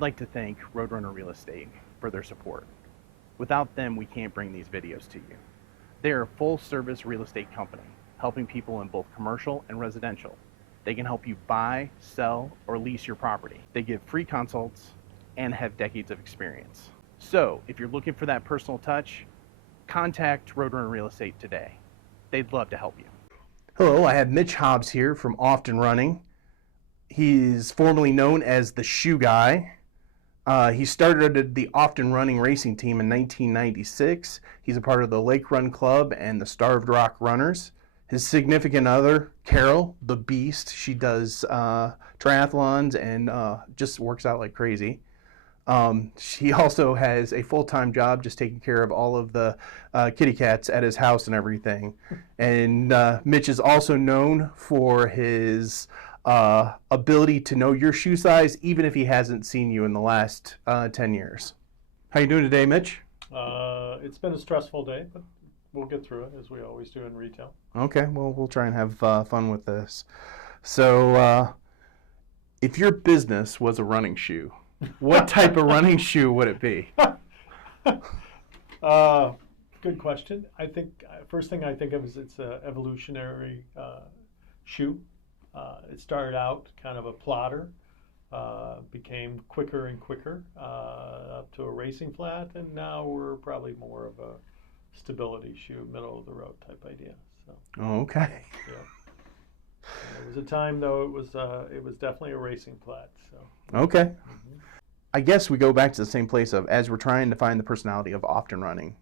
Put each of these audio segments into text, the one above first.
I'd like to thank Roadrunner Real Estate for their support. Without them, we can't bring these videos to you. They're a full-service real estate company, helping people in both commercial and residential. They can help you buy, sell, or lease your property. They give free consults and have decades of experience. So, if you're looking for that personal touch, contact Roadrunner Real Estate today. They'd love to help you. Hello, I have Mitch Hobbs here from Often Running. He's formerly known as the Shoe Guy. He started the Often Running racing team in 1996. He's a part of the Lake Run Club and the Starved Rock Runners. His significant other, Carol, the Beast, she does triathlons and just works out like crazy. She also has a full-time job just taking care of all of the kitty cats at his house and everything. And Mitch is also known for his ability to know your shoe size, even if he hasn't seen you in the last 10 years. How you doing today, Mitch? It's been a stressful day, but we'll get through it, as we always do in retail. Okay, well, we'll try and have fun with this. So, if your business was a running shoe, what type of running shoe would it be? Good question. I think first thing I think of is it's an evolutionary shoe. It started out kind of a plotter, became quicker and quicker up to a racing flat, and now we're probably more of a stability shoe, middle of the road type idea. So. Oh, okay. Yeah. There was a time though it was definitely a racing flat. So. Okay. Mm-hmm. I guess we go back to the same place of, as we're trying to find the personality of Often Running.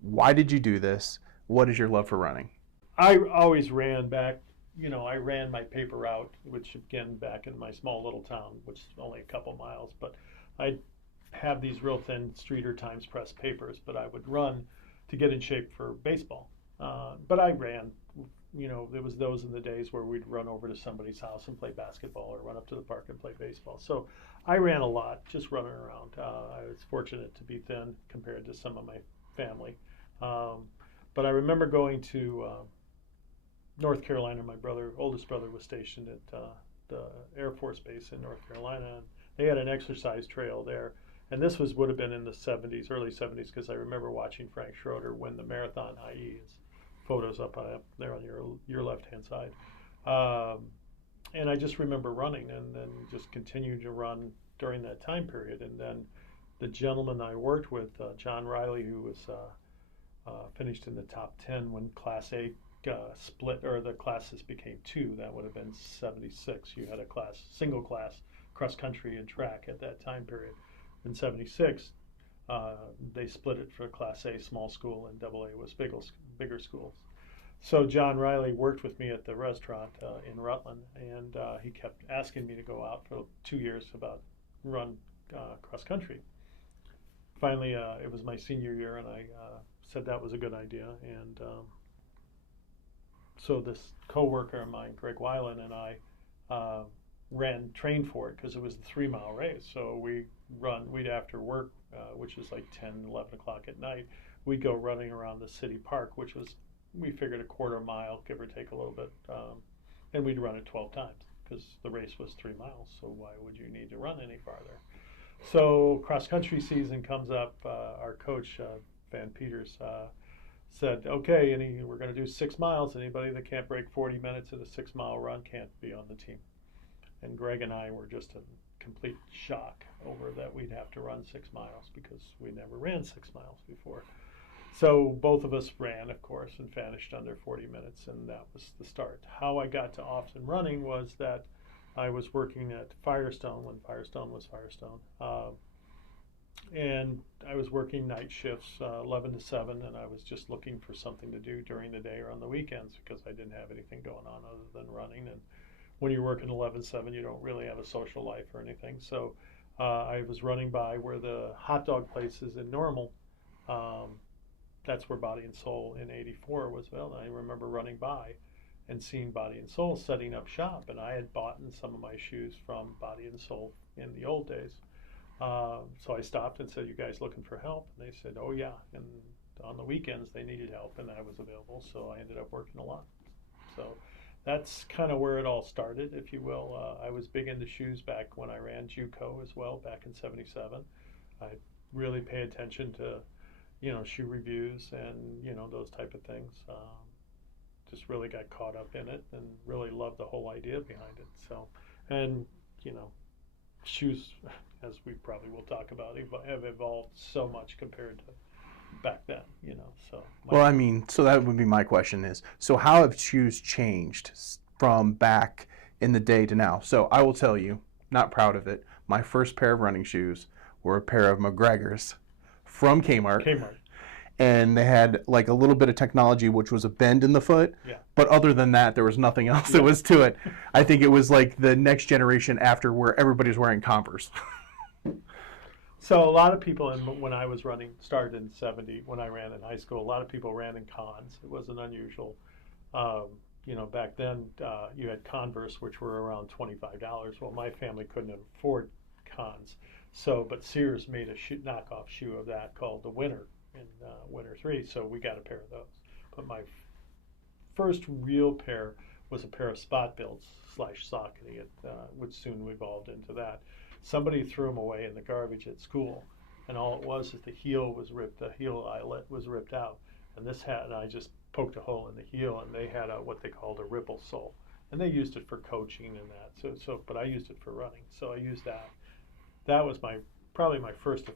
Why did you do this? What is your love for running? I always ran back. I ran my paper route, which again, back in my small little town, which is only a couple miles, but I'd have these real thin Streeter Times Press papers, but I would run to get in shape for baseball. But I ran, there was those in the days where we'd run over to somebody's house and play basketball or run up to the park and play baseball. So I ran a lot, just running around. I was fortunate to be thin compared to some of my family. But I remember going to North Carolina. My oldest brother was stationed at the Air Force Base in North Carolina, and they had an exercise trail there. And this would have been in the 70s, early 70s, because I remember watching Frank Schroeder win the marathon IE. His photos up there on your left-hand side. And I just remember running and then just continued to run during that time period. And then the gentleman I worked with, John Riley, who was finished in the top 10 when Class A split, or the classes became two. That would have been 76. You had a single class, cross country and track at that time period. In 76, they split it for Class A, small school, and AA was bigger schools. So John Riley worked with me at the restaurant in Rutland, and he kept asking me to go out for 2 years run cross country. Finally, it was my senior year, and I said that was a good idea. And so this coworker of mine, Greg Weiland, and I trained for it because it was the 3-mile race. So we'd after work, which is like 10, 11 o'clock at night, we'd go running around the city park, which was, we figured, a quarter mile, give or take a little bit. And we'd run it 12 times because the race was 3 miles. So why would you need to run any farther? So cross country season comes up. Our coach, Van Peters, said, okay, we're going to do 6 miles. Anybody that can't break 40 minutes in a 6-mile run can't be on the team. And Greg and I were just in complete shock over that we'd have to run 6 miles because we never ran 6 miles before. So both of us ran, of course, and finished under 40 minutes, and that was the start. How I got to Often Running was that I was working at Firestone when Firestone was Firestone. And I was working night shifts, 11 to 7, and I was just looking for something to do during the day or on the weekends because I didn't have anything going on other than running. And when you're working 11/7, you don't really have a social life or anything. So I was running by where the hot dog place is in Normal. That's where Body and Soul in '84 was built. I remember running by and seeing Body and Soul setting up shop, and I had bought some of my shoes from Body and Soul in the old days. So I stopped and said, "You guys looking for help?" And they said, "Oh yeah." And on the weekends they needed help, and I was available, so I ended up working a lot. So that's kind of where it all started, if you will. I was big into shoes back when I ran JUCO as well, back in '77. I really pay attention to, shoe reviews and, those type of things. Just really got caught up in it and really loved the whole idea behind it. So, and, shoes, as we probably will talk about, have evolved so much compared to back then, so. Well, I mean, so that would be my question is, so how have shoes changed from back in the day to now? So I will tell you, not proud of it, my first pair of running shoes were a pair of McGregor's from Kmart. And they had like a little bit of technology, which was a bend in the foot. Yeah. But other than that, there was nothing else that was to it. I think it was like the next generation after where everybody's wearing Converse. So a lot of people, when I was running, started in '70, when I ran in high school, a lot of people ran in Cons. It wasn't unusual. Back then you had Converse, which were around $25. Well, my family couldn't afford Cons. But Sears made a knockoff shoe of that called the Winter in Winter 3, so we got a pair of those. But my first real pair was a pair of Spot Builds /Saucony, which soon evolved into that. Somebody threw them away in the garbage at school, and all it was is the heel was ripped, the heel eyelet was ripped out, and I just poked a hole in the heel, and they had what they called a ripple sole, and they used it for coaching and that. But I used it for running, so I used that. That was probably my first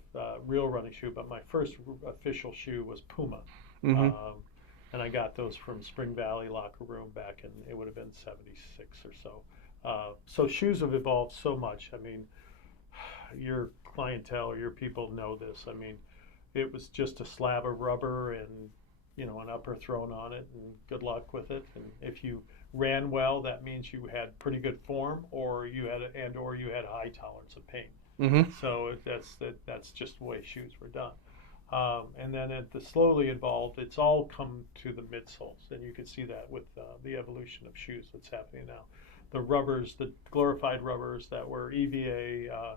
real running shoe, but my first official shoe was Puma. Mm-hmm. And I got those from Spring Valley Locker Room back in, it would have been '76 or so. So shoes have evolved so much. I mean, your clientele, your people know this. I mean, it was just a slab of rubber and, an upper thrown on it, and good luck with it. And if you ran well, that means you had pretty good form, or you had high tolerance of pain. Mm-hmm. So that's just the way shoes were done. And then it slowly evolved. It's all come to the midsoles, and you can see that with the evolution of shoes that's happening now. The rubbers, the glorified rubbers that were EVA,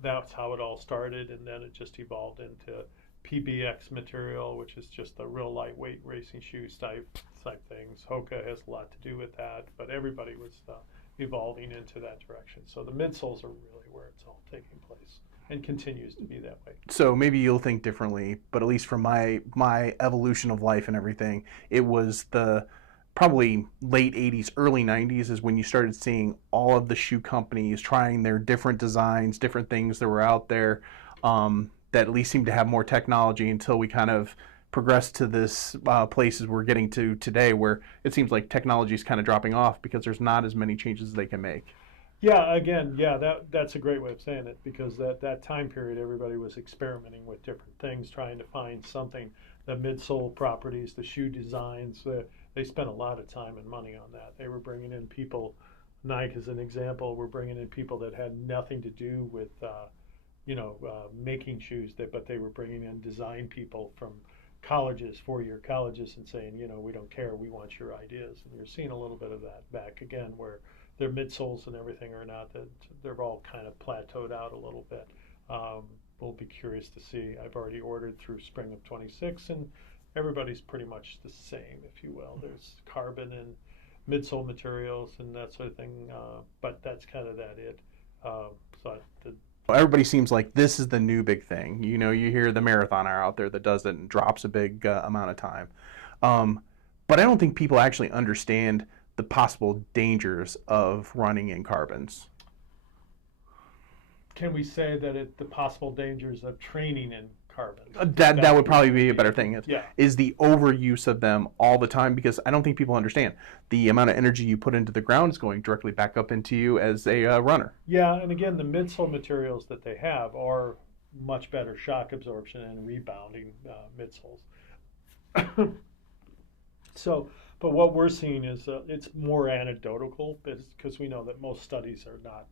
that's how it all started, and then it just evolved into PBX material, which is just the real lightweight racing shoes type things. Hoka has a lot to do with that, but everybody was evolving into that direction. So the midsoles are really where it's all taking place, and continues to be that way. So maybe you'll think differently, but at least from my evolution of life and everything, it was the probably late 80s, early 90s is when you started seeing all of the shoe companies trying their different designs, different things that were out there that at least seemed to have more technology, until we kind of progressed to this places we're getting to today, where it seems like technology is kind of dropping off because there's not as many changes they can make. Yeah, again, that's a great way of saying it, because that time period, everybody was experimenting with different things, trying to find something. The midsole properties, the shoe designs, they spent a lot of time and money on that. They were bringing in people, Nike as an example, were bringing in people that had nothing to do with making shoes, but they were bringing in design people from colleges, four-year colleges, and saying, we don't care, we want your ideas. And you're seeing a little bit of that back again, where their midsoles and everything are not, that they're all kind of plateaued out a little bit. We'll be curious to see. I've already ordered through spring of '26, and everybody's pretty much the same, if you will. There's carbon and midsole materials and that sort of thing, but that's kind of it. Everybody seems like this is the new big thing. You hear the marathoner out there that does it and drops a big amount of time. But I don't think people actually understand the possible dangers of running in carbons. Can we say that the possible dangers of training in carbon? That would probably be a better thing. Yeah. Is the overuse of them all the time, because I don't think people understand the amount of energy you put into the ground is going directly back up into you as a runner. Yeah, and again, the midsole materials that they have are much better shock absorption and rebounding midsoles. But what we're seeing is it's more anecdotal, because we know that most studies are not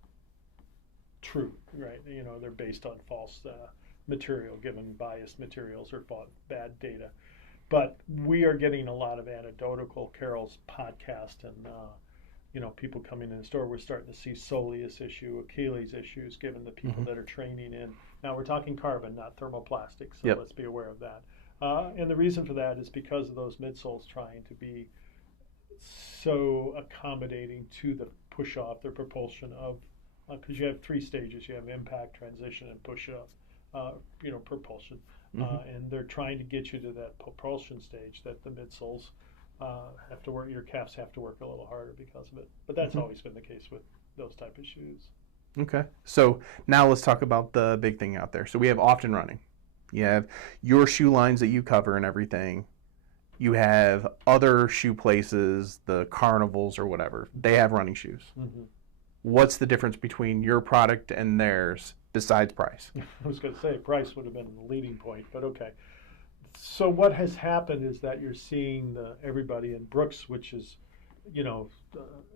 true, right? They're based on false material, given biased materials or bad data. But we are getting a lot of anecdotal. Carol's podcast and people coming in the store, we're starting to see soleus issue, Achilles issues, given the people that are training in. Now we're talking carbon, not thermoplastic, so let's be aware of that. And the reason for that is because of those midsoles trying to be so accommodating to the push off, the propulsion of, because you have 3 stages. You have impact, transition, and push off, propulsion. And they're trying to get you to that propulsion stage that the midsoles have to work, your calves have to work a little harder because of it. But that's always been the case with those type of shoes. Okay. So now let's talk about the big thing out there. So we have often running. You have your shoe lines that you cover and everything. You have other shoe places, the carnivals or whatever. They have running shoes. What's the difference between your product and theirs besides price? I was going to say price would have been the leading point, but okay. So what has happened is that you're seeing everybody in Brooks, which is,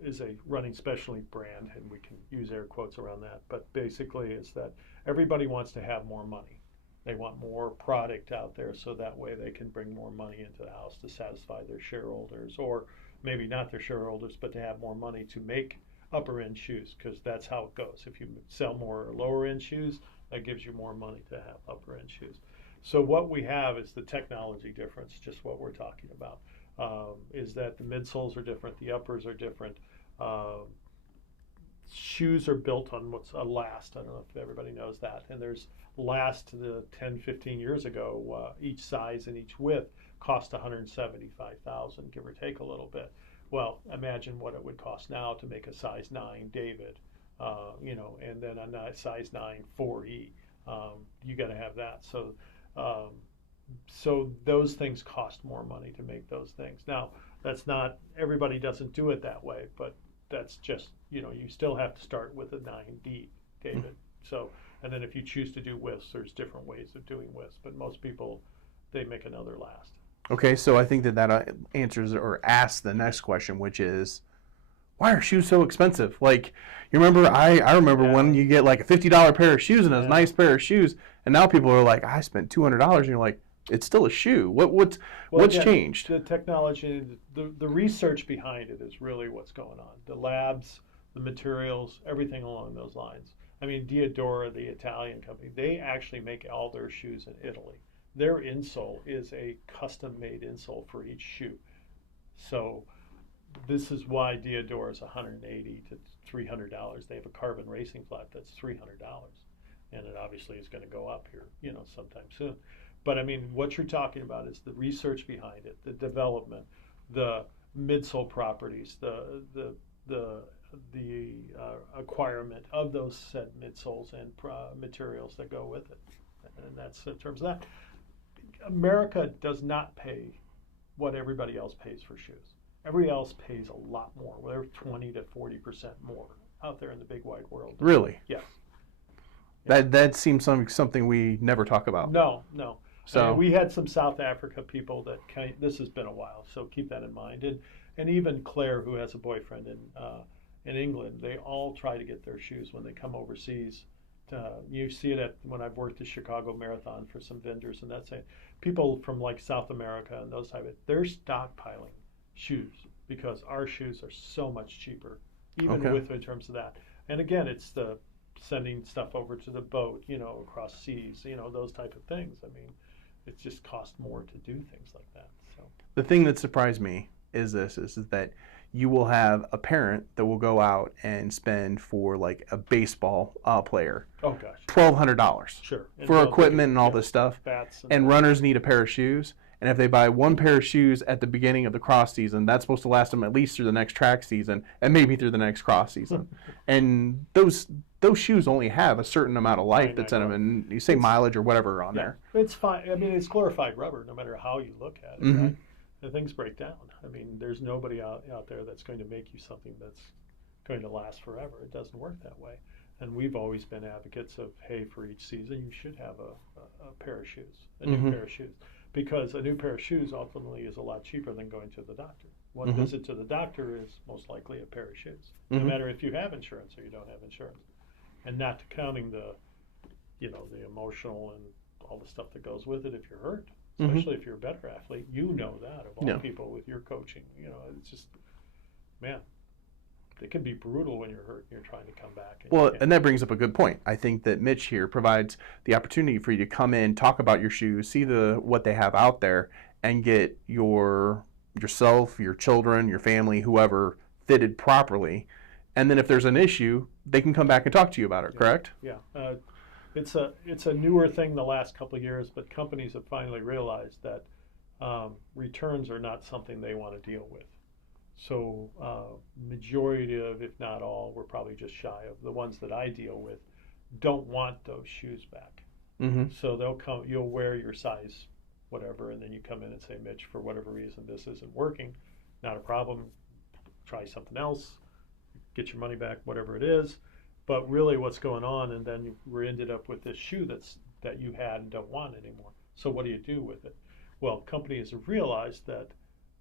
is a running specialty brand, and we can use air quotes around that, but basically is that everybody wants to have more money. They want more product out there so that way they can bring more money into the house to satisfy their shareholders, or maybe not their shareholders, but to have more money to make upper end shoes, because that's how it goes. If you sell more lower end shoes, that gives you more money to have upper end shoes. So what we have is the technology difference, just what we're talking about, is that the midsoles are different, the uppers are different. Shoes are built on what's a last. I don't know if everybody knows that. And there's last 10, 15 years ago, each size and each width cost $175,000, give or take a little bit. Well, imagine what it would cost now to make a size 9 David, and then a size 9 4E. You got to have that. So those things cost more money to make those things. Now, that's not, everybody doesn't do it that way, but that's just, you still have to start with a 9D David. So, and then if you choose to do widths, there's different ways of doing widths, but most people, they make another last. Okay, so I think that answers or asks the next question, which is, why are shoes so expensive? Like, you remember, I remember when you get like a $50 pair of shoes and a nice pair of shoes, and now people are like, I spent $200, and you're like, it's still a shoe. What's changed? The technology, the research behind it is really what's going on. The labs, the materials, everything along those lines. I mean, Diadora, the Italian company, they actually make all their shoes in Italy. Their insole is a custom-made insole for each shoe. So this is why Diadora is $180 to $300. They have a carbon racing flat that's $300, and it obviously is going to go up here, sometime soon. But I mean, what you're talking about is the research behind it, the development, the midsole properties, the acquirement of those said midsoles and materials that go with it, and that's in terms of that. America does not pay what everybody else pays for shoes. Everybody else pays a lot more. They're 20 to 40% more out there in the big wide world. Really? Yes. That seems something we never talk about. No. So we had some South Africa people that this has been a while, so keep that in mind. And even Claire, who has a boyfriend in England, they all try to get their shoes when they come overseas. You see it when I've worked the Chicago Marathon for some vendors, and that's it. People from like South America and those type of, they're stockpiling shoes because our shoes are so much cheaper, even in terms of that. And again, it's the sending stuff over to the boat, across seas, those type of things. I mean, it just costs more to do things like that. So the thing that surprised me is that you will have a parent that will go out and spend for like a baseball player $1,200 sure. for equipment and all this stuff, bats and runners need a pair of shoes. And if they buy one pair of shoes at the beginning of the cross season, that's supposed to last them at least through the next track season and maybe through the next cross season. And those shoes only have a certain amount of life that's in them, and you say mileage or whatever on there. It's fine. I mean, it's glorified rubber, no matter how you look at it. Right? The things break down. I mean, there's nobody out there that's going to make you something that's going to last forever. It doesn't work that way. And we've always been advocates of, hey, for each season, you should have a pair of shoes, a new pair of shoes. Because a new pair of shoes ultimately is a lot cheaper than going to the doctor. One visit to the doctor is most likely a pair of shoes, no matter if you have insurance or you don't have insurance. And not counting the emotional and all the stuff that goes with it if you're hurt, especially if you're a better athlete. That of all people with your coaching. It's just, man, it can be brutal when you're hurt and you're trying to come back. And that brings up a good point. I think that Mitch here provides the opportunity for you to come in, talk about your shoes, see what they have out there, and get your yourself, your children, your family, whoever, fitted properly. And then if there's an issue, they can come back and talk to you about it, correct? Yeah. It's a newer thing the last couple of years, but companies have finally realized that returns are not something they want to deal with. So majority of, if not all, we're probably just shy of the ones that I deal with, don't want those shoes back. Mm-hmm. So they'll come, you'll wear your size whatever, and then you come in and say, Mitch, for whatever reason this isn't working, not a problem, try something else, get your money back, whatever it is. But really what's going on, and then we're ended up with this shoe that you had and don't want anymore. So what do you do with it? Well, companies have realized that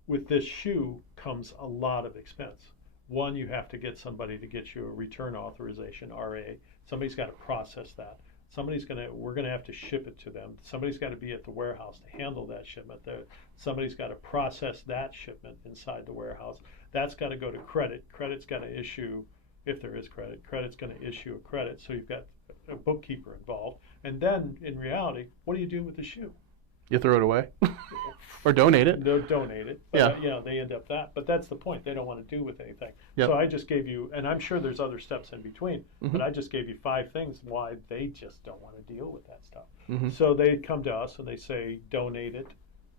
with this shoe comes a lot of expense. One, you have to get somebody to get you a return authorization, RA. Somebody's got to process that. We're gonna have to ship it to them. Somebody's got to be at the warehouse to handle that shipment. Somebody's got to process that shipment inside the warehouse. That's got to go to credit. Credit's got to issue, if there is credit, credit's going to issue a credit. So you've got a bookkeeper involved. And then, in reality, what do you do with the shoe? You throw it away or donate it. No, donate it. But, they end up that. But that's the point. They don't want to do with anything. Yep. So I just gave you, and I'm sure there's other steps in between, but I just gave you 5 things why they just don't want to deal with that stuff. So they come to us and they say, donate it,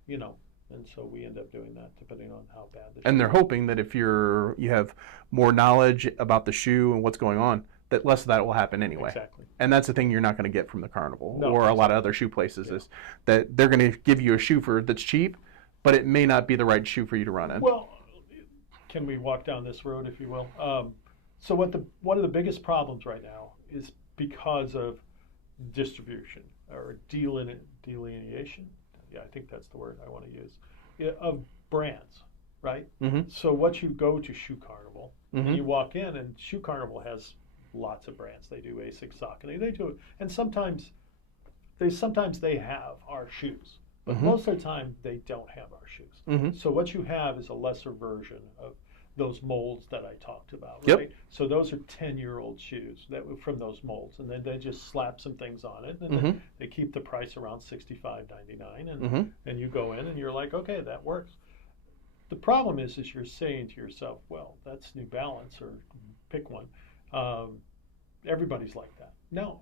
and so we end up doing that depending on how bad the shoe is. And they're hoping that if you have more knowledge about the shoe and what's going on, that less of that will happen anyway. Exactly. And that's the thing you're not going to get from the carnival or a lot of other shoe places is that they're going to give you a shoe that's cheap, but it may not be the right shoe for you to run in. Well, can we walk down this road, if you will? So one of the biggest problems right now is because of distribution or delineation. Yeah, I think that's the word I want to use, of brands, right? So what you go to Shoe Carnival, and you walk in, and Shoe Carnival has lots of brands. They do ASICS, Saucony, they do, and sometimes they have our shoes, but most of the time they don't have our shoes. So what you have is a lesser version of those molds that I talked about, right? Yep. So those are 10-year-old shoes that were from those molds, and then they just slap some things on it, and they keep the price around $65.99, and you go in and you're like, okay, that works. The problem is you're saying to yourself, well, that's New Balance, or pick one. Everybody's like that. No.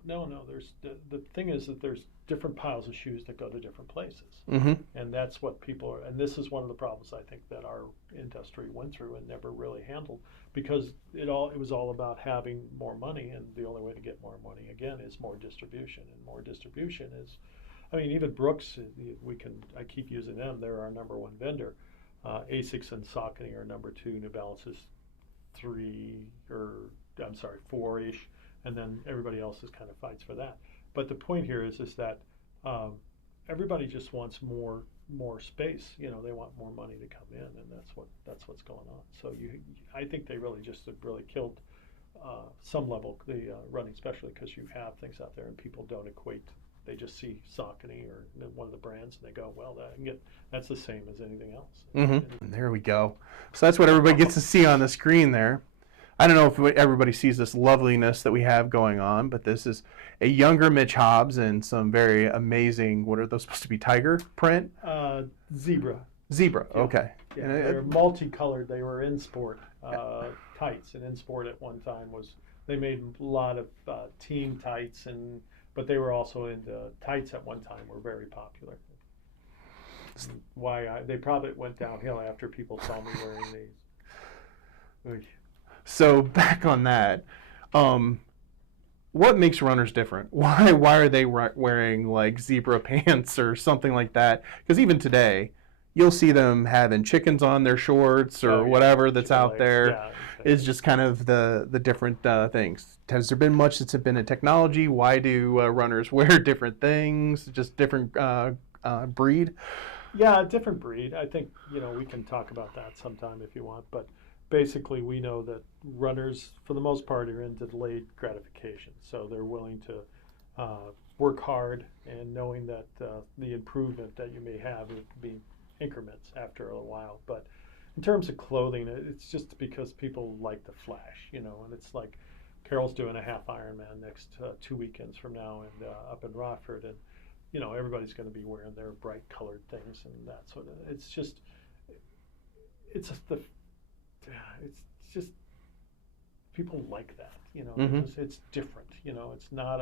There's the thing is that there's different piles of shoes that go to different places, and that's what people are. And this is one of the problems I think that our industry went through and never really handled, because it was all about having more money, and the only way to get more money again is more distribution, and more distribution is, I mean, even Brooks, I keep using them. They're our number 1 vendor. ASICS and Saucony are number 2. New Balance is 4-ish. And then everybody else kind of fights for that. But the point here is that everybody just wants more space. They want more money to come in, and that's what's going on. So I think they really killed some level the running, especially because you have things out there and people don't equate. They just see Saucony or one of the brands and they go, well, that's the same as anything else. And there we go. So that's what everybody gets to see on the screen there. I don't know if everybody sees this loveliness that we have going on, but this is a younger Mitch Hobbs and some very amazing, what are those supposed to be, tiger print? Zebra. Zebra, yeah. Okay. Yeah, they're multicolored. They were in sport tights, and in sport at one time they made a lot of team tights, but they were also into tights at one time, were very popular. They probably went downhill after people saw me wearing these. So back on that, what makes runners different? Why are they wearing like zebra pants or something like that? Because even today, you'll see them having chickens on their shorts or whatever that's out there. Yeah, exactly. Is just kind of the different things. Has there been much that's been in technology? Why do runners wear different things? Just different breed? Yeah, different breed. I think we can talk about that sometime if you want, but. Basically, we know that runners, for the most part, are in delayed gratification. So they're willing to work hard, and knowing that the improvement that you may have would be increments after a while. But in terms of clothing, it's just because people like the flash, and it's like Carol's doing a half Ironman next 2 weekends from now, and up in Rockford, and everybody's going to be wearing their bright colored things and that sort of. It's just. it's just people like that, you know. It's different, you know. It's not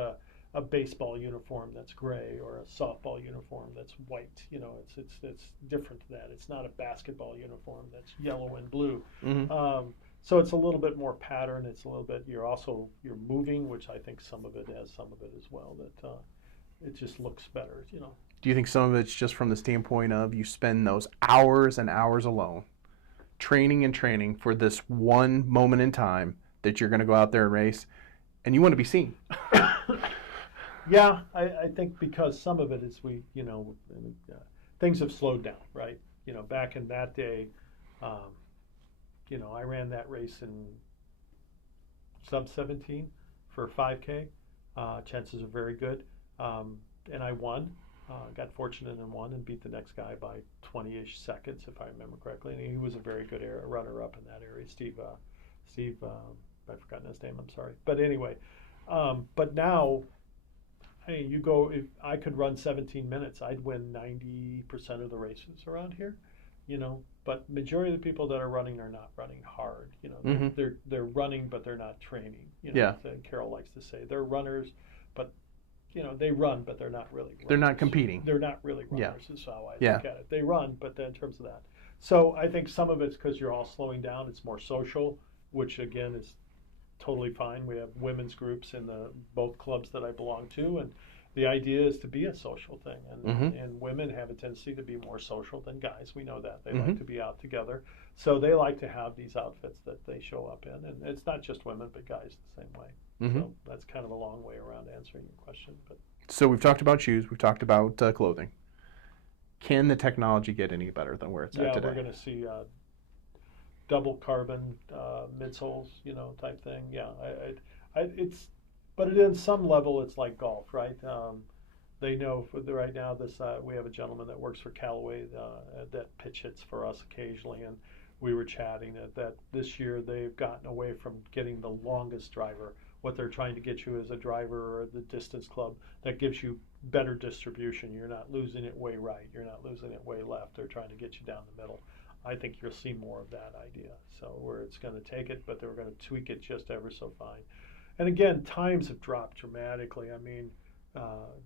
a baseball uniform that's gray or a softball uniform that's white, you know. It's different than that. It's not a basketball uniform that's yellow and blue. So it's a little bit more pattern. It's a little bit, you're moving, which I think some of it has some of it as well, that it just looks better, you know. Do you think some of it's just from the standpoint of you spend those hours and hours alone training and training for this one moment in time that you're going to go out there and race, and you want to be seen? Yeah, I think because some of it is things have slowed down, right? You know, back in that day, you know, I ran that race in sub 17 for 5K. Chances are very good. And I won. Got fortunate and won and beat the next guy by 20-ish seconds, if I remember correctly. And he was a very good runner-up in that area. Steve, I've forgotten his name, I'm sorry. But anyway, but now, hey, if I could run 17 minutes, I'd win 90% of the races around here, you know. But majority of the people that are running are not running hard, you know. They're running, but they're not training. You know, Carol likes to say they're runners, but you know, they run, but they're not really runners. They're not competing. They're not really runners, is how I look at it. They run, but then in terms of that. So I think some of it's because you're all slowing down. It's more social, which again is totally fine. We have women's groups in both clubs that I belong to, and the idea is to be a social thing. And women have a tendency to be more social than guys. We know that. They like to be out together. So they like to have these outfits that they show up in. And it's not just women, but guys the same way. So that's kind of a long way around answering your question. But so we've talked about shoes. We've talked about clothing. Can the technology get any better than where it's at today? Yeah, we're going to see double carbon midsoles, you know, type thing. Yeah, but in some level, it's like golf, right? They know right now we have a gentleman that works for Callaway that pitch hits for us occasionally, and we were chatting that this year they've gotten away from getting the longest driver. What they're trying to get you is a driver or the distance club that gives you better distribution. You're not losing it way right. You're not losing it way left. They're trying to get you down the middle. I think you'll see more of that idea. So where it's going to take it, but they're going to tweak it just ever so fine. And again, times have dropped dramatically. I mean,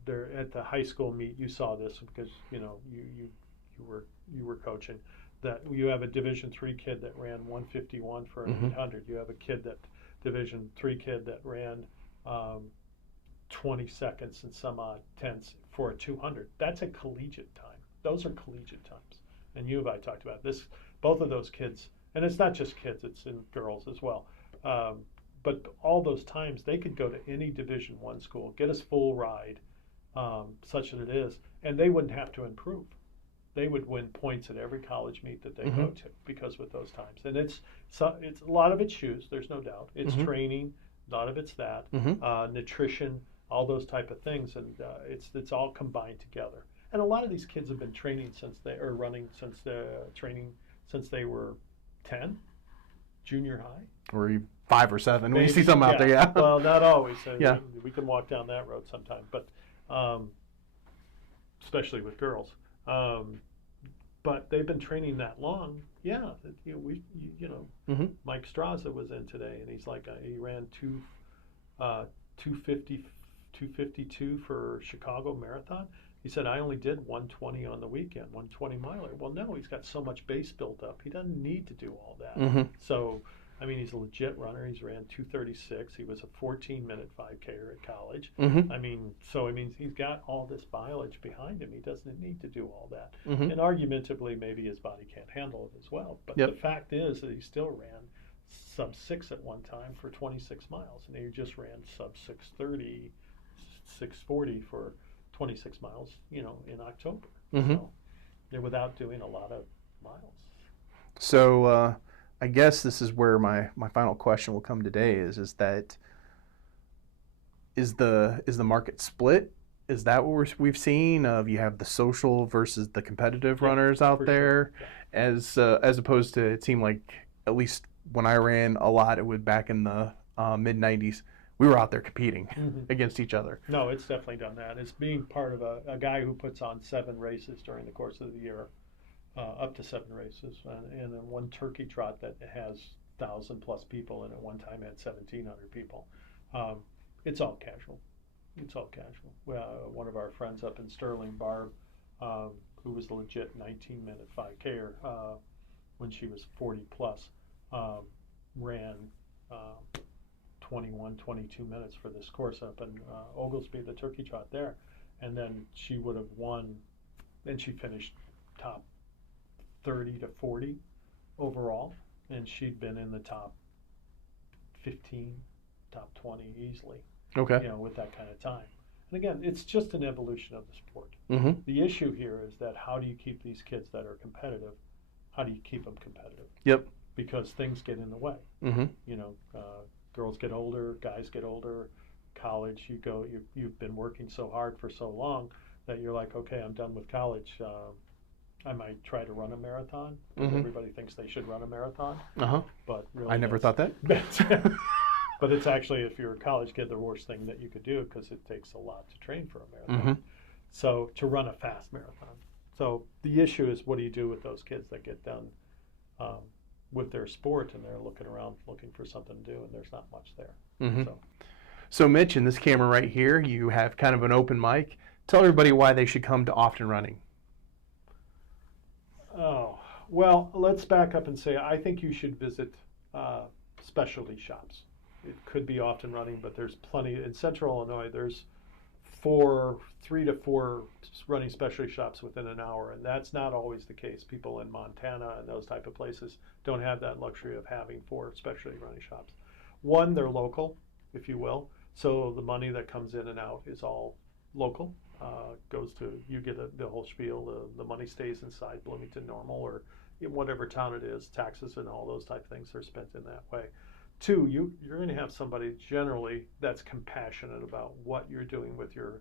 they're at the high school meet. You saw this because you know you were coaching. That you have a Division III kid that ran 151 for an 800. You have a Division III kid that ran 20 seconds and some odd tenths for a 200. That's a collegiate time. Those are collegiate times. And you and I talked about this. Both of those kids, and it's not just kids, it's in girls as well. But all those times, they could go to any Division I school, get a full ride, such that it is, and they wouldn't have to improve. They would win points at every college meet that they go to because with those times. And it's a lot of it's shoes, there's no doubt. It's training, a lot of it's that, nutrition, all those type of things, and it's all combined together. And a lot of these kids have been training since they were 10, junior high. Or 5 or 7. Maybe. When you see something out there, yeah. Well, not always. We can walk down that road sometime, but especially with girls. But they've been training that long. Yeah, Mike Straza was in today, and he's like he ran 252 for Chicago Marathon. He said, I only did 120 on the weekend, 120 miler. Well, no, he's got so much base built up. He doesn't need to do all that. So, I mean, he's a legit runner. He's ran 236. He was a 14-minute 5K-er at college. I mean, he's got all this mileage behind him. He doesn't need to do all that. And argumentatively, maybe his body can't handle it as well. But the fact is that he still ran sub 6 at one time for 26 miles. And he just ran sub 6:30, 6:40 for 26 miles, in October. So, without doing a lot of miles. So, I guess this is where my final question will come today is the market split? Is that what we've seen of you have the social versus the competitive runners out there, as opposed to, it seemed like, at least when I ran a lot, it was back in the mid 90s, we were out there competing against each other. No, it's definitely done that. It's being part of a guy who puts on 7 races during the course of the year. up to 7 races, and then one turkey trot that has 1,000+ people, and at one time had 1,700 people. It's all casual. It's all casual. One of our friends up in Sterling, Barb, who was a legit 19-minute 5K-er when she was 40+, ran 21, 22 minutes for this course up in Oglesby, the turkey trot there. And then she would have won, and she finished top 30 to 40 overall, and she'd been in the top 15, top 20 easily. Okay. You know, with that kind of time. And again, it's just an evolution of the sport. Mm-hmm. The issue here is that how do you keep these kids that are competitive? How do you keep them competitive? Yep. Because things get in the way. Mm-hmm. You know, girls get older, guys get older. College, you've been working so hard for so long that you're like, okay, I'm done with college. I might try to run a marathon. Mm-hmm. Everybody thinks they should run a marathon. Uh-huh. But really, I never thought that. But it's actually, if you're a college kid, the worst thing that you could do, because it takes a lot to train for a marathon. Mm-hmm. So to run a fast marathon. So the issue is, what do you do with those kids that get done with their sport and they're looking around looking for something to do, and there's not much there. Mm-hmm. So Mitch, in this camera right here, you have kind of an open mic. Tell everybody why they should come to Often Running. Oh, well, let's back up and say I think you should visit specialty shops. It could be Often Running, but there's plenty. In Central Illinois, there's 3 to 4 running specialty shops within an hour, and that's not always the case. People in Montana and those type of places don't have that luxury of having 4 specialty running shops. One, they're local, if you will, so the money that comes in and out is all local. Goes to, you get the whole spiel, the money stays inside Bloomington Normal or in whatever town it is, taxes and all those type of things are spent in that way. 2, you're going to have somebody generally that's compassionate about what you're doing with your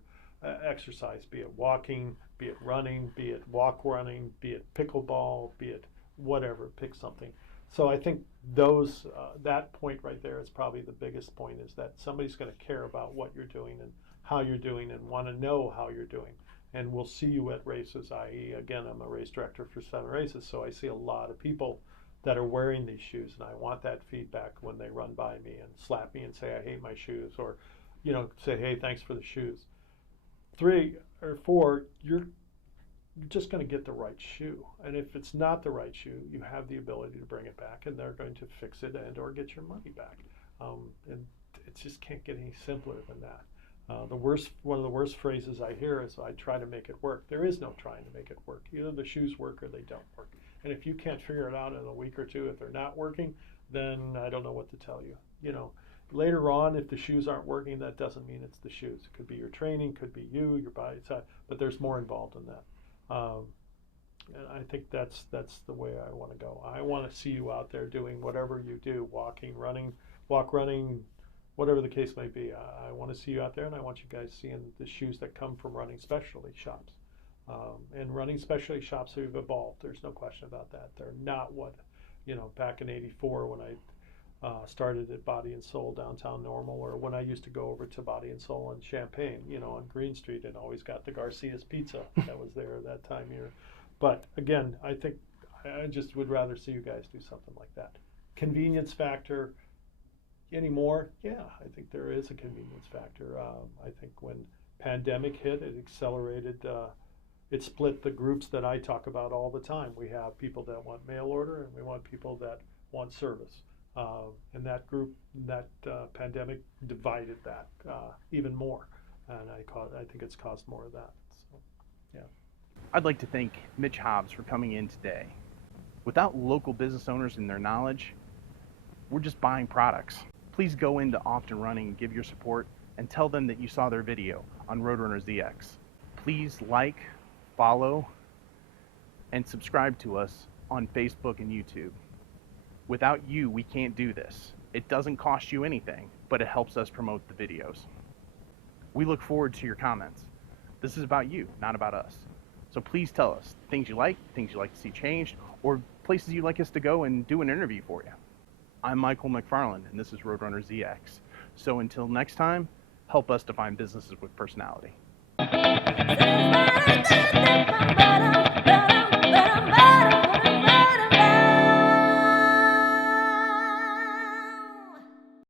exercise, be it walking, be it running, be it walk running, be it pickleball, be it whatever, pick something. So I think that point right there is probably the biggest point, is that somebody's going to care about what you're doing and how you're doing and want to know how you're doing. And we'll see you at races, i.e., again, I'm a race director for 7 races, so I see a lot of people that are wearing these shoes, and I want that feedback when they run by me and slap me and say, I hate my shoes, or, you know, say, hey, thanks for the shoes. 3 or 4, you're just going to get the right shoe. And if it's not the right shoe, you have the ability to bring it back, and they're going to fix it and or get your money back. And it just can't get any simpler than that. One of the worst phrases I hear is, I try to make it work. There is no trying to make it work. Either the shoes work or they don't work. And if you can't figure it out in a week or 2, if they're not working, then I don't know what to tell you. You know, later on, if the shoes aren't working, that doesn't mean it's the shoes. It could be your training, could be you, your body, but there's more involved in that. And I think that's the way I want to go. I want to see you out there doing whatever you do, walking, running, whatever the case may be. I want to see you out there, and I want you guys seeing the shoes that come from running specialty shops. And running specialty shops have evolved. There's no question about that. They're not what, back in '84 when I started at Body and Soul downtown Normal, or when I used to go over to Body and Soul in Champaign, on Green Street, and always got the Garcia's Pizza that was there that time here. But again, I think I just would rather see you guys do something like that. Convenience factor anymore? Yeah, I think there is a convenience factor. I think when pandemic hit, it accelerated. It split the groups that I talk about all the time. We have people that want mail order, and we want people that want service. And that group, that pandemic divided that even more. And I think it's caused more of that. So, yeah. I'd like to thank Mitch Hobbs for coming in today. Without local business owners and their knowledge, we're just buying products. Please go into Often Running, give your support, and tell them that you saw their video on RoadrunnerZX. Please like, follow, and subscribe to us on Facebook and YouTube. Without you, we can't do this. It doesn't cost you anything, but it helps us promote the videos. We look forward to your comments. This is about you, not about us. So please tell us things you like to see changed, or places you'd like us to go and do an interview for you. I'm Michael McFarland, and this is RoadrunnerZX. So until next time, help us define businesses with personality.